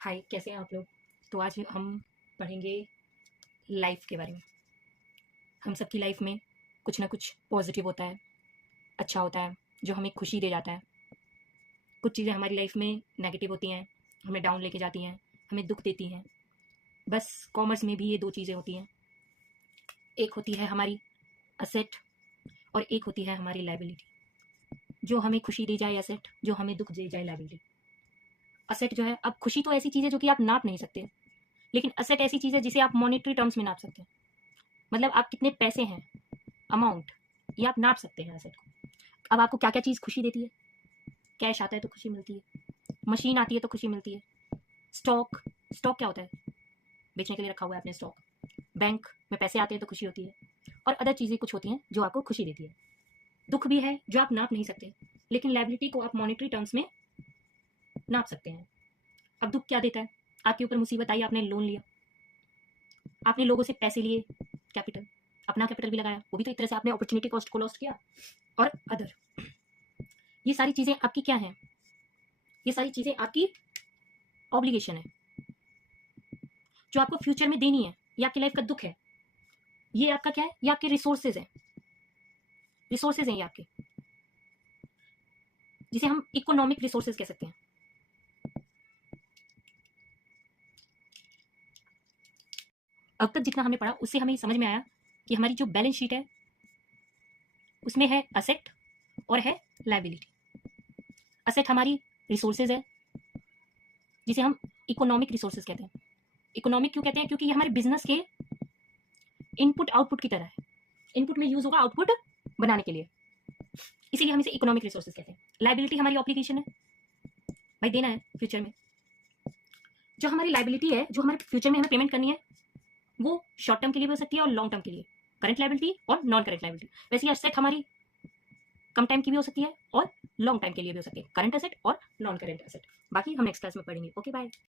हाय, कैसे हैं आप लोग। तो आज हम पढ़ेंगे लाइफ के बारे में। हम सबकी लाइफ में कुछ ना कुछ पॉजिटिव होता है, अच्छा होता है, जो हमें खुशी दे जाता है। कुछ चीज़ें हमारी लाइफ में नेगेटिव होती हैं, हमें डाउन लेके जाती हैं, हमें दुख देती हैं। बस कॉमर्स में भी ये दो चीज़ें होती हैं। एक होती है हमारी असेट और एक होती है हमारी लाइबिलिटी। जो हमें खुशी दे जाए एसेट, जो हमें दुख दे जाए लाइबिलिटी। असेट जो है, अब खुशी तो ऐसी चीज़ है जो कि आप नाप नहीं सकते, लेकिन असेट ऐसी चीज़ है जिसे आप मॉनेटरी टर्म्स में नाप सकते हैं। मतलब आप कितने पैसे हैं, अमाउंट, ये आप नाप सकते हैं एसेट को। अब आपको क्या क्या चीज़ खुशी देती है। कैश आता है तो खुशी मिलती है, मशीन आती है तो खुशी मिलती है, स्टॉक, स्टॉक क्या होता है, बेचने के लिए रखा हुआ है आपने स्टॉक। बैंक में पैसे आते हैं तो खुशी होती है, और अदर चीज़ें कुछ होती हैं जो आपको खुशी देती है। दुख भी है जो आप नाप नहीं सकते, लेकिन लायबिलिटी को आप मॉनेटरी टर्म्स में नाप सकते हैं। अब दुख क्या देता है, आपके ऊपर मुसीबत आई, आपने लोन लिया, आपने लोगों से पैसे लिए, कैपिटल, अपना कैपिटल भी लगाया, वो भी तो एक तरह से आपने अपॉर्चुनिटी कॉस्ट को लॉस्ट किया, और अदर। ये सारी चीज़ें आपकी क्या हैं, ये सारी चीज़ें आपकी ऑब्लिगेशन है जो आपको फ्यूचर में देनी है। ये आपकी लाइफ का दुख है, ये आपका क्या है, ये आपके रिसोर्सेज हैं, रिसोर्सेज हैं ये आपके, जिसे हम इकोनॉमिक रिसोर्सेज कह सकते हैं। अब तक जितना हमने पढ़ा उससे हमें समझ में आया कि हमारी जो बैलेंस शीट है उसमें है असेट और है लायबिलिटी। असेट हमारी रिसोर्सेज है जिसे हम इकोनॉमिक रिसोर्सेज कहते हैं। इकोनॉमिक क्यों कहते हैं, क्योंकि ये हमारे बिजनेस के इनपुट आउटपुट की तरह है। इनपुट में यूज होगा आउटपुट बनाने के लिए, इसीलिए हम इसे इकोनॉमिक रिसोर्सेज कहते हैं। लायबिलिटी हमारी ऑब्लिगेशन है, भाई देना है फ्यूचर में। जो हमारी लायबिलिटी है, जो हमारे फ्यूचर में हमें पेमेंट करनी है, वो शॉर्ट टर्म के लिए भी हो सकती है और लॉन्ग टर्म के लिए, करंट लायबिलिटी और नॉन करंट लायबिलिटी। वैसे ही असेट हमारी कम टाइम की भी हो सकती है और लॉन्ग टाइम के लिए भी हो सकती है, करंट असेट और नॉन करंट असेट। बाकी हम नेक्स्ट क्लास में पढ़ेंगे। Okay, bye.